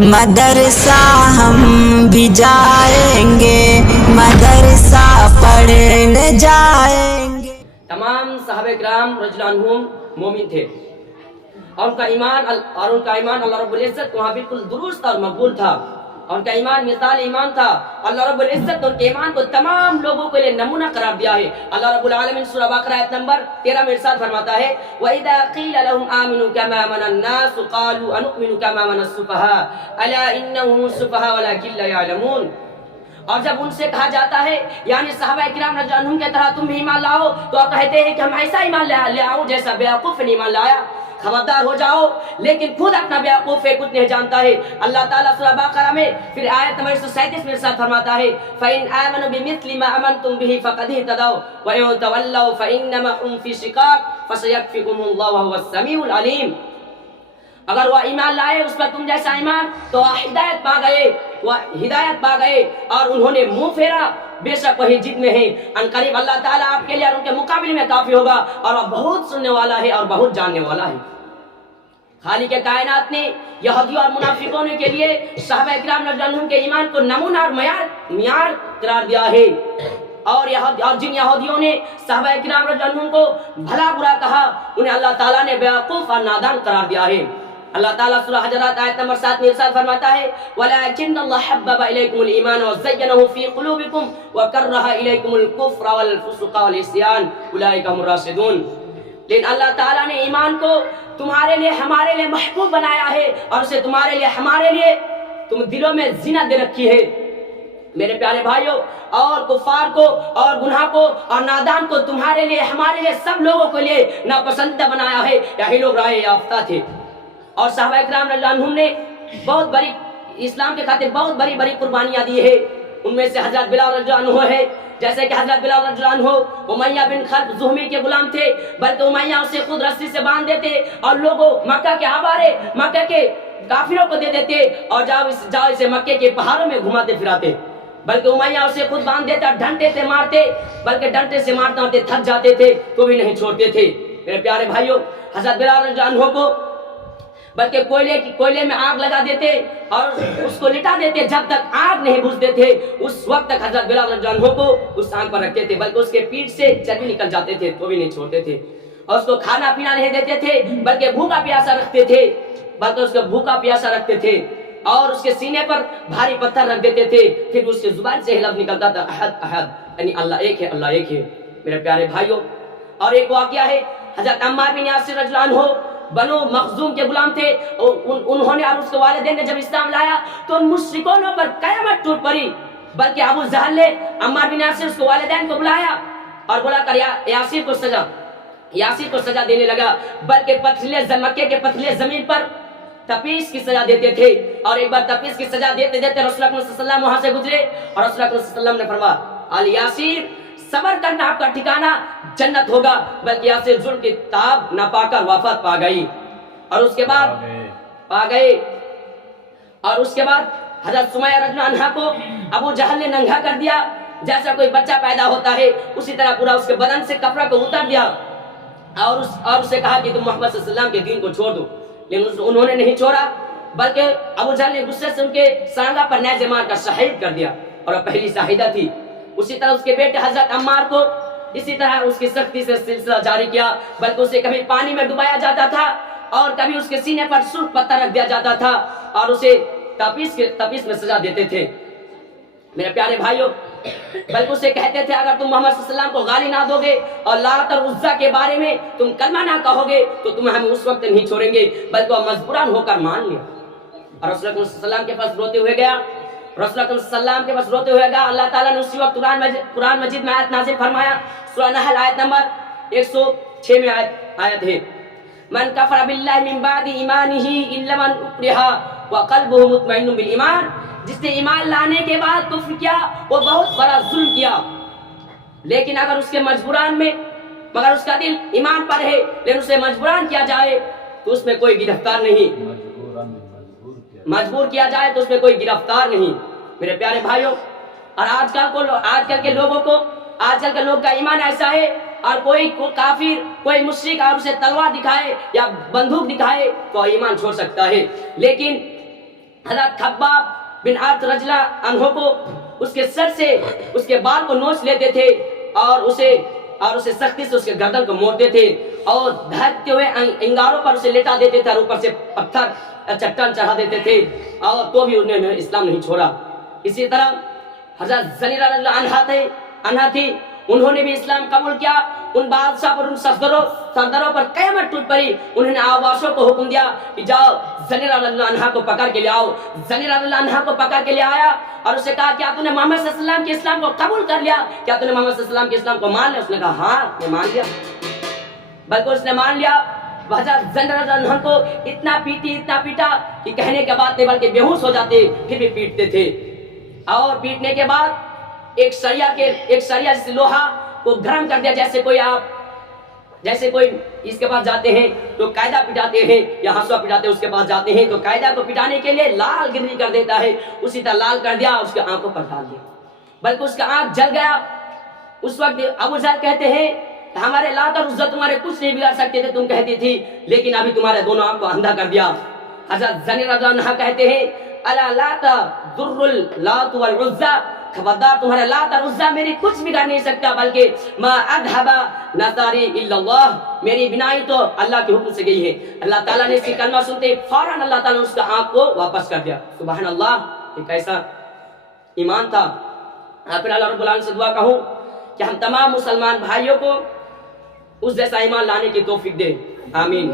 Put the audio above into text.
مدرسہ ہم بھی جائیں گے، مدرسہ پڑھنے جائیں گے۔ تمام صحابہ کرام رضی اللہ عنہم مومن تھے اور ان کا ایمان اللہ رب العزت کو وہاں بالکل درست اور مقبول تھا، اور ان کا ایمان مثال ایمان تھا۔ اللہ رب العزت ان کے ایمان کو تمام لوگوں کے لیے نمونہ قرار دیا ہے۔ اللہ رب العالمین سورہ بقرہ آیت نمبر 13 میں ارشاد فرماتا ہے وَإِذَا قِيلَ لَهُمْ آمِنُوا كَمَا آمَنَ النَّاسُ قَالُوا أَنُؤْمِنُ كَمَا آمَنَ السُّفَهَاءُ أَلَا إِنَّهُمُ السُّفَهَاءُ وَلَكِنْ لَا يَعْلَمُونَ۔ اور جب ان سے کہا جاتا ہے یعنی صحابہ کرام رضی اللہ عنہم کی طرح تم بھی ایمان لاؤ، تو آپ کہتے ہیں کہ ہم ایسا ایمان لے آؤ جیسا بیوقوف نے ایمان لایا۔ خبردار ہو جاؤ، لیکن خود اپنا بیوقوف ہے، کچھ نہیں جانتا ہے۔ اللہ تعالیٰ سورہ بقرہ میں پھر آیت نمبر 137 میں ارشاد فرماتا ہے فَإِنْ آمَنُوا بِمِثْلِ مَا آمَنْتُمْ بِهِ فَقَدِ اهْتَدَوْا وَإِنْ تَوَلَّوْا فَإِنَّمَا هُمْ فِي شِقَاقٍ فَسَيَكْفِيكُمُ اللَّهُ وَهُوَ السَّمِيعُ الْعَلِيمُ۔ اگر وہ ایمان لائے اس پر تم جیسا ایمان تو ہدایت پا گئے اور انہوں نے منہ پھیرا، بے شک وہی جد میں ہے، ان قریب اللہ تعالیٰ آپ کے لیے اور ان کے مقابلے میں کافی ہوگا، اور وہ بہت سننے والا ہے اور بہت جاننے والا ہے۔ خالق کائنات نے یہودیوں اور منافقوں کے لیے صحابہ کرام رضی اللہ عنہم کے ایمان کو نمونہ اور معیار قرار دیا ہے، اور جن یہودیوں نے صحابہ کرام رضی اللہ عنہم کو بھلا برا کہا، انہیں اللہ تعالیٰ نے بیوقوف اور نادان قرار دیا ہے۔ اللہ تعالیٰ سورہ حجرات آیت نمبر 7 میں ارشاد فرماتا ہے وَلَكِنَّ اللَّهَ حَبَّبَ إِلَيْكُمُ الْإِيمَانَ وَزَيَّنَهُ فِي قُلُوبِكُمْ وَكَرَّهَ إِلَيْكُمُ الْكُفْرَ وَالْفُسُوقَ وَالْعِصْيَانَ أُولَٰئِكَ هُمُ الرَّاشِدُونَ۔ لیکن اللہ تعالیٰ نے ایمان کو تمہارے لیے ہمارے لیے محبوب بنایا ہے، اور اسے تمہارے لیے تم دلوں میں زینت دے رکھی ہے۔ میرے پیارے بھائیوں، اور کفار کو اور گناہ کو اور نادان کو تمہارے لیے ہمارے لیے سب لوگوں کے لیے ناپسندیدہ بنایا ہے، یہی لوگ راہ یافتہ تھے۔ اور صحابہ کرام رضی اللہ عنہم نے بہت بڑی اسلام کے خاطر بہت بڑی قربانیاں دی ہے۔ ان میں سے حضرت بلال رضی اللہ عنہ ہے، جیسے کہ حضرت بلال رضی اللہ عنہ امیہ بن خلف زہمی کے غلام تھے، بلکہ امیہ اسے خود رسی سے باندھ دیتے اور لوگوں مکہ کے آوارے مکہ کے کافروں کو دے دیتے اور جاؤ اسے مکے کے پہاڑوں میں گھماتے پھراتے، بلکہ امیہ اسے خود باندھ دیتا، ڈنڈے سے مارتے، بلکہ ڈنڈے سے مارتے تھک جاتے تھے تو بھی نہیں چھوڑتے تھے۔ میرے پیارے بھائیوں، حضرت بلال رضی اللہ عنہ کو بلکہ کوئلے میں آگ لگا دیتے اور اس کو لٹا دیتے، جب تک آگ نہیں بجھتے تھے اس وقت تک حضرت بلال رضی اللہ عنہ کو اس آگ پر رکھتے تھے، بلکہ اس کے پیٹ سے چربی نکل جاتے تھے تو بھی نہیں چھوڑتے تھے، اور اس کو کھانا پینا نہیں دیتے تھے، بلکہ بھوکا پیاسا رکھتے تھے، اور اس کے سینے پر بھاری پتھر رکھ دیتے تھے، پھر اس کے زبان سے لفظ نکلتا تھا احد احد، یعنی اللہ ایک ہے، اللہ ایک ہے۔ میرے پیارے بھائیوں، اور ایک واقعہ ہے حضرت عمار بن یاسر رضی اللہ عنہ بنو مخزوم کے غلام تھے، انہوں نے اور اس کے والدین نے جب اسلام لایا تو ان مشرکوں پر قیامت ٹوٹ پڑی، بلکہ ابو جہل نے عمار بن یاسر اس کے والدین کو بلایا اور بولا کر یاسر کو سزا دینے لگا، بلکہ مکے کے پتھرے زمین پر تپیس کی سزا دیتے تھے، اور ایک بار تپیس کی سزا دیتے رسول اللہ صلی اللہ علیہ وسلم وہاں سے گزرے اور رسول اللہ صلی اللہ علیہ وسلم نے فرمایا یاسر صبر کرنا آپ کا ٹھکانہ جنت ہوگا، بلکہ یاسر ظلم کی تاب نہ پا کر وفات پا گئی، اور اس کے بعد حضرت سمیہ رضی اللہ عنہا کو ابو جہل نے ننگا کر دیا، جیسا کوئی بچہ پیدا ہوتا ہے اسی طرح پورا اس کے بدن سے کپڑا کو اتار دیا، اور اسے کہا کہ تم محمد صلی اللہ علیہ وسلم کے دین کو چھوڑ دو، لیکن انہوں نے نہیں چھوڑا، بلکہ ابو جہل نے غصے سے ان کے سانگا پر نیزے مار کر شہید کر دیا، اور وہ پہلی شاہدہ تھی۔ اسی طرح اس کے بیٹے حضرت عمار کو اسی طرح اس کی سختی سے سلسلہ جاری کیا، بلکہ اسے کبھی پانی میں ڈبایا جاتا تھا اور کبھی اس کے سینے پر سرخ پتھر رکھ دیا جاتا تھا، اور اسے تپیس میں سزا دیتے تھے۔ میرے پیارے بھائیوں، بلکہ اسے کہتے تھے اگر تم محمد صلی اللہ علیہ وسلم کو گالی نہ دو گے اور لات اور عزا کے بارے میں تم کلمہ نہ کہو گے تو تمہیں ہم اس وقت نہیں چھوڑیں گے، بلکہ وہ مجبوراً ہو کر مان لیا، اور رسول اللہ صلی اللہ علیہ وسلم کے پاس روتے ہوئے گیا، اللہ تعالیٰ نے اسی وقت قرآن مجید میں آیت نازل فرمایا، سورہ نحل آیت نمبر 106 میں آیت ہے من کفر باللہ من بعد ایمانہ الا من اکرہ وقلبہ مطمئن بالایمان، جس نے ایمان لانے کے بعد کفر کیا وہ بہت بڑا ظلم کیا، لیکن اگر اس کے مگر اس کا دل ایمان پر ہے لیکن اسے مجبوران کیا جائے تو اس میں کوئی گرفتار نہیں، مجبور کیا جائے تو اس میں کوئی گرفتار نہیں۔ میرے پیارے بھائیوں، اور آج کل کے لوگ کا ایمان ایسا ہے، اور کوئی کافر کوئی مشرک اور اسے تلوار دکھائے یا بندوق دکھائے تو ایمان چھوڑ سکتا ہے، لیکن حضرت خباب بن عرط رضی اللہ عنہ کو اس کے سر سے اس کے بال کو نوچ لیتے تھے اور اسے سختی سے اس کے گردن کو موڑتے تھے اور دھکتے ہوئے انگاروں پر اسے لٹا دیتے تھے اور اوپر سے پتھر چٹان چڑھا دیتے تھے اور تو بھی انہوں نے اسلام نہیں چھوڑا. اسی طرح حضرت زنیرہ رضی اللہ عنہا تھی, انہوں نے بھی اسلام قبول کیا. ان بادشاہ پر ان سرداروں پر قیامت ٹوٹ پڑی. انہوں نے آواشوں کو حکم دیا کہ جاؤ زنیرہ رضی اللہ عنہا کو پکڑ کے لے آؤ. زنیرہ رضی اللہ عنہا کو پکڑ کے لے آیا اور اسے کہا کیا تو نے محمد صلی اللہ علیہ وسلم کے اسلام کو قبول کر لیا, کیا تو نے محمد صلی اللہ علیہ وسلم کے اسلام کو مان لیا؟ اس نے کہا ہاں میں مان لیا. بلکہ اس نے مان لیا. حضرت زنیرہ رضی اللہ عنہ کو اتنا پیٹا کہ کہنے کے بعد نہیں بلکہ بیہوش ہو جاتے, پھر بھی پیٹتے تھے. اور پیٹنے کے بعد ایک سریا جس لوہا کو گرم کر دیا, جیسے کوئی اس کے پاس جاتے ہیں تو قاعدہ پٹاتے ہیں یا ہنسوا پٹاتے ہیں, اس کے پاس جاتے ہیں تو قاعدہ کو پٹانے کے لیے لال گری کر دیتا ہے, اسی طرح لال کر دیا, اس کے آنکھوں پر ڈال دیا, بلکہ اس کا آنکھ جل گیا. اس وقت ابو جہل کہتے ہیں ہمارے لات اور عزت تمہارے کچھ نہیں بگاڑ سکتے تھے, تم کہتی تھی, لیکن ابھی تمہارے دونوں آنکھ کو اندھا کر دیا. حضرت زنیرہ رضی اللہ عنہا کہتے ہیں الا لات ضر اللات والعزى, خبردار تمہارا لات اور عزا میری کچھ بگاڑ نہیں سکتا, بلکہ ما اذهب نصاری الا اللہ, میری بنائی تو اللہ کے حکم سے گئی ہے. اللہ تعالیٰ نے اس کی کلمہ سنتے فوراً اللہ تعالیٰ نے اس کا آنکھ کو واپس کر دیا. سبحان اللہ, یہ کیسا ایمان تھا. پھر اللہ رب العالمین سے دعا کہوں کہ ہم تمام مسلمان بھائیوں کو اس جیسا ایمان لانے کی توفیق دے. آمین.